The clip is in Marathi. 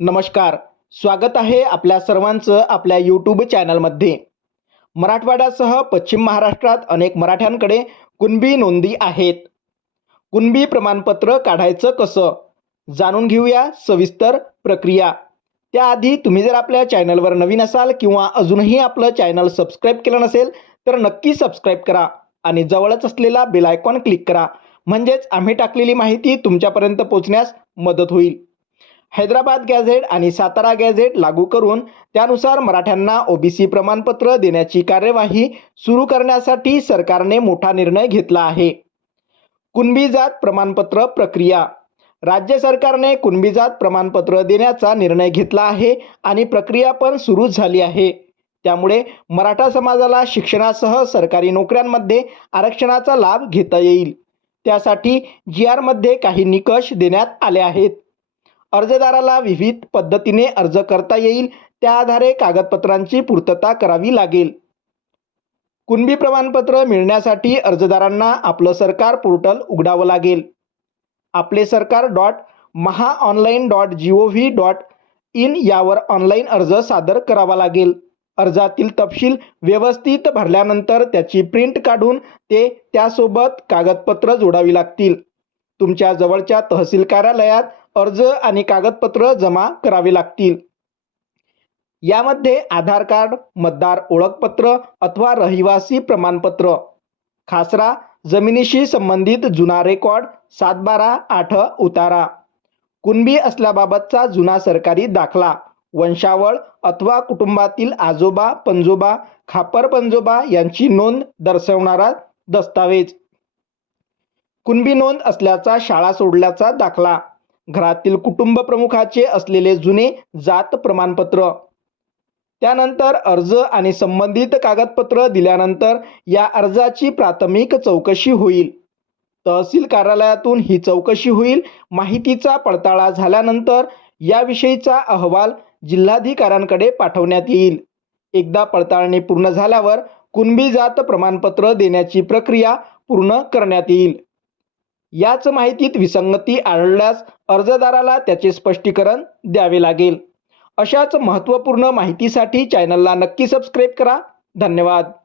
नमस्कार स्वागत आहे आपल्या सर्वांचं आपल्या यूट्यूब चॅनलमध्ये मराठवाड्यासह पश्चिम महाराष्ट्रात अनेक मराठ्यांकडे कुणबी नोंदी आहेत. कुणबी प्रमाणपत्र काढायचं कसं? जाणून घेऊया सविस्तर प्रक्रिया. त्याआधी तुम्ही जर आपल्या चॅनलवर नवीन असाल किंवा अजूनही आपलं चॅनल सबस्क्राईब केलं नसेल तर नक्की सबस्क्राईब करा आणि जवळच असलेला बेल आयकॉन क्लिक करा. म्हणजेच आम्ही टाकलेली माहिती तुमच्यापर्यंत पोहोचण्यास मदत होईल. हैदराबाद गॅझेट आणि सातारा गॅझेट लागू करून त्यानुसार मराठ्यांना ओबीसी प्रमाणपत्र देण्याची कार्यवाही सुरू करण्यासाठी सरकारने मोठा निर्णय घेतला आहे. कुणबी जात प्रमाणपत्र प्रक्रिया. राज्य सरकारने कुणबी जात प्रमाणपत्र देण्याचा निर्णय घेतला आहे आणि प्रक्रिया पण सुरू झाली आहे. त्यामुळे मराठा समाजाला शिक्षणासह सरकारी नोकऱ्यांमध्ये आरक्षणाचा लाभ घेता येईल. त्यासाठी जी आरमध्ये काही निकष देण्यात आले आहेत. अर्जदाराला विविध पद्धतीने अर्ज करता येईल. त्या आधारे कागदपत्रांची पूर्तता करावी लागेल. कुणबी प्रमाणपत्र मिळण्यासाठी अर्जदारांना आपलं सरकार पोर्टल उघडावं लागेल. Aaple Sarkar dot Maha online dot G O V dot in यावर ऑनलाईन अर्ज सादर करावा लागेल. अर्जातील तपशील व्यवस्थित भरल्यानंतर त्याची प्रिंट काढून ते त्यासोबत कागदपत्र जोडावी लागतील. तुमच्या जवळच्या तहसील कार्यालयात अर्ज आणि कागदपत्र जमा करावे लागतील. यामध्ये आधार कार्ड मतदार ओळखपत्र अथवा रहिवासी प्रमाणपत्र खासरा जमिनीशी संबंधित जुना रेकॉर्ड सात बारा आठ उतारा कुणबी असल्याबाबतचा जुना सरकारी दाखला वंशावळ अथवा कुटुंबातील आजोबा पंजोबा खापर पंजोबा यांची नोंद दर्शवणारा दस्तावेज. कुणबी नोंद असल्याचा शाळा सोडल्याचा दाखला. घरातील कुटुंब प्रमुखाचे असलेले जुने जात प्रमाणपत्र. त्यानंतर अर्ज आणि संबंधित कागदपत्र दिल्यानंतर या अर्जाची प्राथमिक चौकशी होईल. तहसील कार्यालयातून ही चौकशी होईल माहितीचा पडताळा झाल्यानंतर याविषयीचा अहवाल जिल्हाधिकाऱ्यांकडे पाठवण्यात येईल. एकदा पडताळणी पूर्ण झाल्यावर कुणबी जात प्रमाणपत्र देण्याची प्रक्रिया पूर्ण करण्यात येईल. याच माहितीत विसंगती आढळल्यास अर्जदाराला त्याचे स्पष्टीकरण द्यावे लागेल. अशाच महत्त्वपूर्ण माहितीसाठी चॅनलला नक्की सबस्क्राईब करा. धन्यवाद.